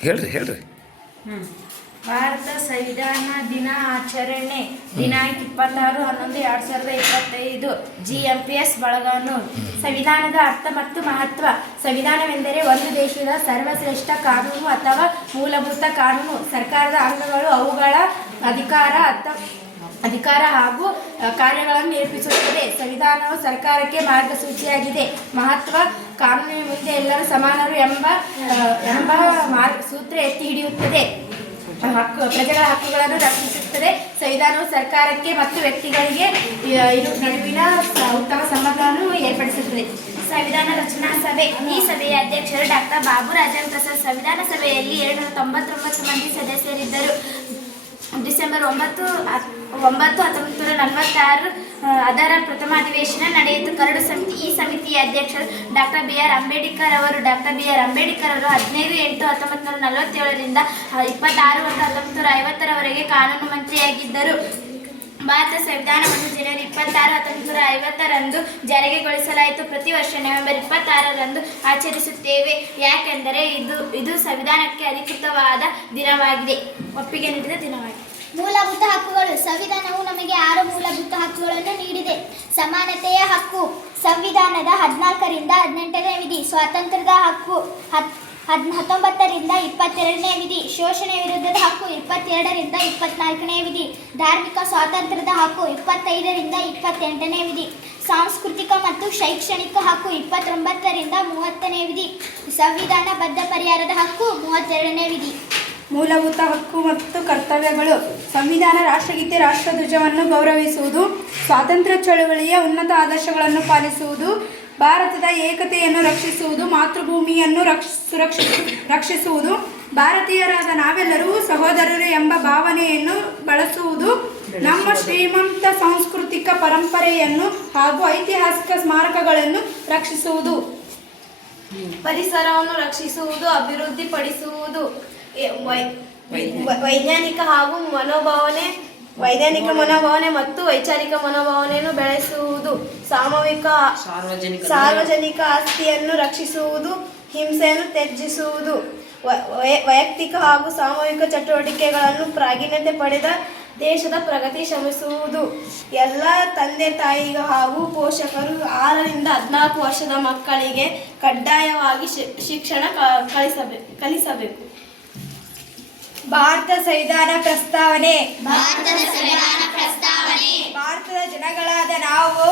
ಹೇಳ್ರಿ ಹೇಳ್ರಿ. ಭಾರತ ಸಂವಿಧಾನ ದಿನ ಆಚರಣೆ ದಿನಾಂಕ 26/11/2025 GMPS ಬೆಳಗಾನೂರು. ಸಂವಿಧಾನದ ಅರ್ಥ ಮತ್ತು ಮಹತ್ವ. ಸಂವಿಧಾನವೆಂದರೆ ಒಂದು ದೇಶದ ಸರ್ವಶ್ರೇಷ್ಠ ಕಾನೂನು ಅಥವಾ ಮೂಲಭೂತ ಕಾನೂನು. ಸರ್ಕಾರದ ಅಂಗಗಳು ಅವುಗಳ ಅಧಿಕಾರ ಹಾಗೂ ಕಾರ್ಯಗಳನ್ನು ನಿರೂಪಿಸುತ್ತದೆ. ಸಂವಿಧಾನವು ಸರ್ಕಾರಕ್ಕೆ ಮಾರ್ಗಸೂಚಿಯಾಗಿದೆ. ಮಹತ್ವ. ಕಾನೂನಿನ ಮುಂದೆ ಎಲ್ಲರೂ ಸಮಾನರು ಎಂಬ ಸೂತ್ರ ಎತ್ತಿ ಹಿಡಿಯುತ್ತದೆ. ಪ್ರಜೆಗಳ ಹಕ್ಕುಗಳನ್ನು ರಕ್ಷಿಸುತ್ತದೆ. ಸಂವಿಧಾನವು ಸರ್ಕಾರಕ್ಕೆ ಮತ್ತು ವ್ಯಕ್ತಿಗಳಿಗೆ ನಡುವಿನ ಉತ್ತಮ ಸಂಬಂಧವನ್ನು ಏರ್ಪಡಿಸುತ್ತದೆ. ಸಂವಿಧಾನ ರಚನಾ ಸಭೆ. ಈ ಸಭೆಯ ಅಧ್ಯಕ್ಷರು ಡಾಕ್ಟರ್ ಬಾಬು ರಾಜೇಂದ್ರ ಪ್ರಸಾದ್. ಸಂವಿಧಾನ ಸಭೆಯಲ್ಲಿ 299 ಮಂದಿ ಸದಸ್ಯರಿದ್ದರು. ಡಿಸೆಂಬರ್ 9, 1946 ಅದರ ಪ್ರಥಮ ಅಧಿವೇಶನ ನಡೆಯಿತು. ಕರಡು ಸಮಿತಿ. ಈ ಸಮಿತಿಯ ಅಧ್ಯಕ್ಷರು ಡಾಕ್ಟರ್ ಬಿ ಆರ್ ಅಂಬೇಡ್ಕರ್ ಅವರು. ಡಾಕ್ಟರ್ ಬಿ ಆರ್ ಅಂಬೇಡ್ಕರ್ ಅವರು 15/8/1947 26/1/1950 ಕಾನೂನು ಮಂತ್ರಿಯಾಗಿದ್ದರು. ಭಾರತ ಸಂವಿಧಾನವನ್ನು ಜನವರಿ 26, 1950 ಜಾರಿಗೊಳಿಸಲಾಯಿತು. ಪ್ರತಿ ವರ್ಷ ನವೆಂಬರ್ 26 ಆಚರಿಸುತ್ತೇವೆ. ಯಾಕೆಂದರೆ ಇದು ಸಂವಿಧಾನಕ್ಕೆ ಅಧಿಕೃತವಾದ ದಿನವಾಗಿದೆ, ಒಪ್ಪಿಗೆ ನೀಡಿದ ದಿನವಾಗಿದೆ. ಮೂಲಭೂತ ಹಕ್ಕುಗಳು. ಸಂವಿಧಾನವು ನಮಗೆ 6 ಮೂಲಭೂತ ಹಕ್ಕುಗಳನ್ನು ನೀಡಿದೆ. ಸಮಾನತೆಯ ಹಕ್ಕು ಸಂವಿಧಾನದ 14ರಿಂದ 18ನೇ ವಿಧಿ. ಸ್ವಾತಂತ್ರ್ಯದ ಹಕ್ಕು 19ರಿಂದ 22ನೇ ವಿಧಿ. ಶೋಷಣೆ ವಿರುದ್ಧದ ಹಕ್ಕು 22ರಿಂದ 24ನೇ ವಿಧಿ. ಧಾರ್ಮಿಕ ಸ್ವಾತಂತ್ರ್ಯದ ಹಕ್ಕು 25ರಿಂದ 28ನೇ ವಿಧಿ. ಸಾಂಸ್ಕೃತಿಕ ಮತ್ತು ಶೈಕ್ಷಣಿಕ ಹಕ್ಕು 29ರಿಂದ 30ನೇ ವಿಧಿ. ಸಂವಿಧಾನ ಬದ್ಧ ಪರಿಹಾರದ ಹಕ್ಕು 32ನೇ ವಿಧಿ. ಮೂಲಭೂತ ಹಕ್ಕು ಮತ್ತು ಕರ್ತವ್ಯಗಳು. ಸಂವಿಧಾನ ರಾಷ್ಟ್ರಗೀತೆ, ರಾಷ್ಟ್ರಧ್ವಜವನ್ನು ಗೌರವಿಸುವುದು, ಸ್ವಾತಂತ್ರ್ಯ ಚಳವಳಿಯ ಉನ್ನತ ಆದರ್ಶಗಳನ್ನು ಪಾಲಿಸುವುದು, ಭಾರತದ ಏಕತೆಯನ್ನು ರಕ್ಷಿಸುವುದು, ಮಾತೃಭೂಮಿಯನ್ನು ರಕ್ಷಿಸುವುದು, ಭಾರತೀಯರಾದ ನಾವೆಲ್ಲರೂ ಸಹೋದರರು ಎಂಬ ಭಾವನೆಯನ್ನು ಬಳಸುವುದು, ನಮ್ಮ ಶ್ರೀಮಂತ ಸಾಂಸ್ಕೃತಿಕ ಪರಂಪರೆಯನ್ನು ಹಾಗೂ ಐತಿಹಾಸಿಕ ಸ್ಮಾರಕಗಳನ್ನು ರಕ್ಷಿಸುವುದು, ಪರಿಸರವನ್ನು ರಕ್ಷಿಸುವುದು, ಅಭಿವೃದ್ಧಿಪಡಿಸುವುದು, ವೈಜ್ಞಾನಿಕ ಮನೋಭಾವನೆ ಮತ್ತು ವೈಚಾರಿಕ ಮನೋಭಾವನೆಯನ್ನು ಬೆಳೆಸುವುದು, ಸಾರ್ವಜನಿಕ ಆಸ್ತಿಯನ್ನು ರಕ್ಷಿಸುವುದು, ಹಿಂಸೆಯನ್ನು ತ್ಯಜಿಸುವುದು, ವೈಯಕ್ತಿಕ ಹಾಗೂ ಸಾಮೂಹಿಕ ಚಟುವಟಿಕೆಗಳನ್ನು ಪ್ರಾವೀಣ್ಯತೆ ಪಡೆದ ದೇಶದ ಪ್ರಗತಿ ಶ್ರಮಿಸುವುದು. ಎಲ್ಲ ತಂದೆ ತಾಯಿ ಹಾಗೂ ಪೋಷಕರು 6ರಿಂದ 14 ವರ್ಷದ ಮಕ್ಕಳಿಗೆ ಕಡ್ಡಾಯವಾಗಿ ಶಿಕ್ಷಣ ಕಲಿಸಬೇಕು. ಭಾರತ ಸಂವಿಧಾನ ಪ್ರಸ್ತಾವನೆ. ಭಾರತದ ಸಂವಿಧಾನ ಪ್ರಸ್ತಾವನೆ. ಭಾರತದ ಜನಗಳಾದ ನಾವು